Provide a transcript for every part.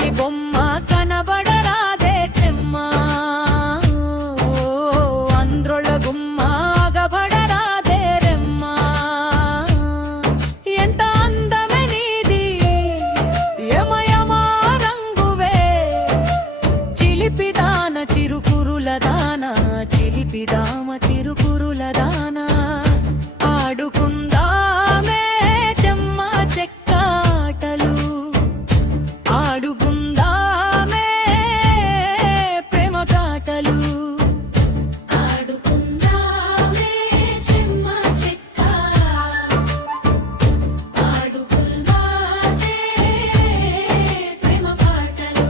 కొండపల్లి బొమ్మ కనబడరాదే చెమ్మ అంద్రొళ్ళ గుమ్మ ఆగబడరాదే రెమ్మ ఎంత అందమే నీది యమయమా రంగువే చిలిపిదాన చిరుకురుల దాన చిలిపిదామ చిరుకురుల దాన ఆడుకుందామే చెమ్మ చెక్కాటలు ఆడుకుందామే ప్రేమ కాటలు ఆడుకుందామే చెమ్మ చెక్క ఆడుకుందామే ప్రేమ పాటలు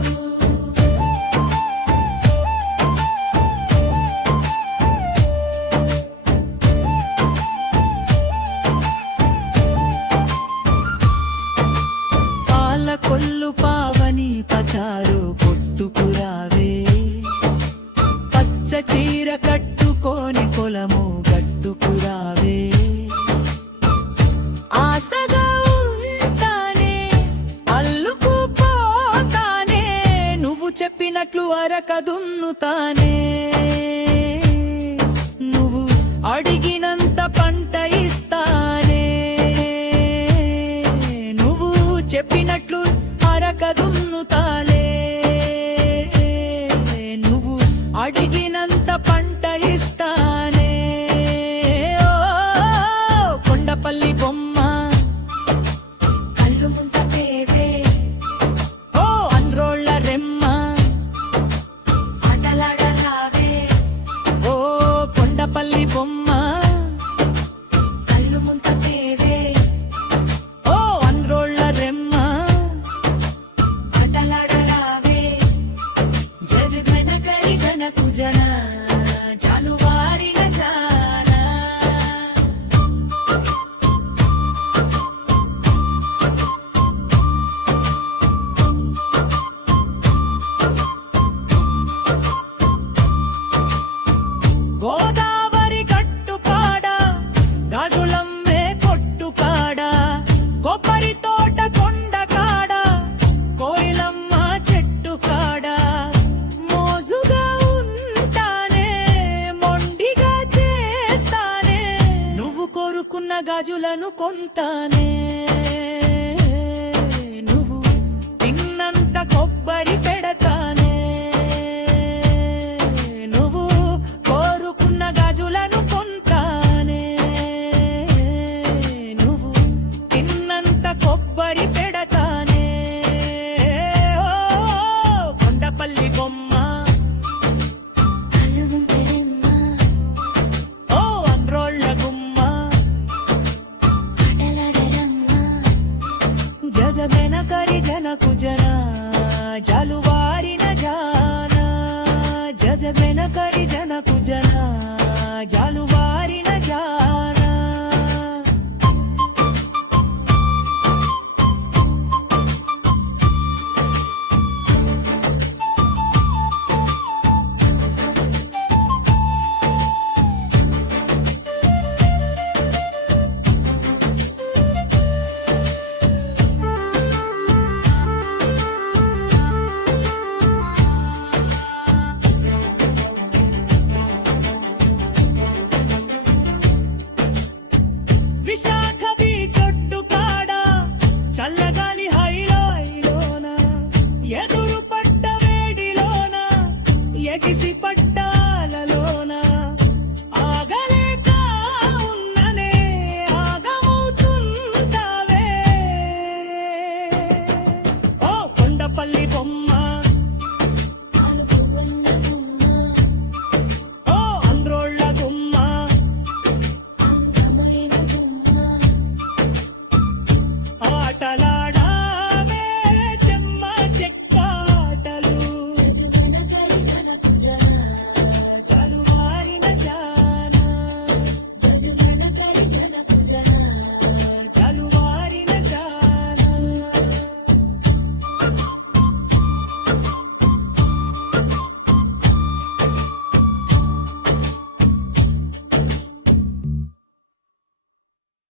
కొల్లు పావని పచారు కొట్టుకురావే పచ్చ చీర కట్టుకొని పొలము గట్టుకురావే ఆసగా ఉంటానే అల్లుకుపోతానే నువ్వు చెప్పినట్లు అరకదున్నుతానే నువ్వు అడిగినంత పంట ఇస్తానే నువ్వు చెప్పినట్లు అరకదున్నుతాలే నువ్వు అడిగినంత పంట ఇస్తానే ఓ కొండపల్లి బొమ్మ కళ్ళు ముంత తేవే ఓ అంద్రోళ్ళ రెమ్మ ఆటలాడరావే ఓ కొండపల్లి బొమ్మ కళ్ళు ముంత తేవే ఓ అంద్రోళ్ళ రెమ్మ ఆటలాడరావే జజమన కరి జనకు జన జాలువారిన జానా గోదావరి గట్టుకాడ గాజులమ్మే కొట్టుకాడ కొబ్బరి తోట కొండ కాడ కోయిలమ్మ చెట్టు కాడ మోజుగా ఉంటానే మొండిగా చేస్తానే నువ్వు కోరుకున్న గాజులను కొంటానే నువ్వు తిన్నంత కొబ్బరి పెడతానే నువ్వు కోరుకున్న గాజులను కొంటానే నువ్వు తిన్నంత కొబ్బరి పెడతానే ఓ కొండపల్లి బొమ్మ కళ్ళు ముంత రెమ్మ ఓ అంద్రోళ్ళ గుమ్మ ఆటలాడరమ్మ జజమెన కరి జనకు జన జాలువారిన జాన జజమెన కరి జనకు జన జాలువారిన జాన విశాఖ బీచొట్టు కాడ చల్లగాలి హైలోన ఎదురు పడ్డ వేడిలోన ఎగిసి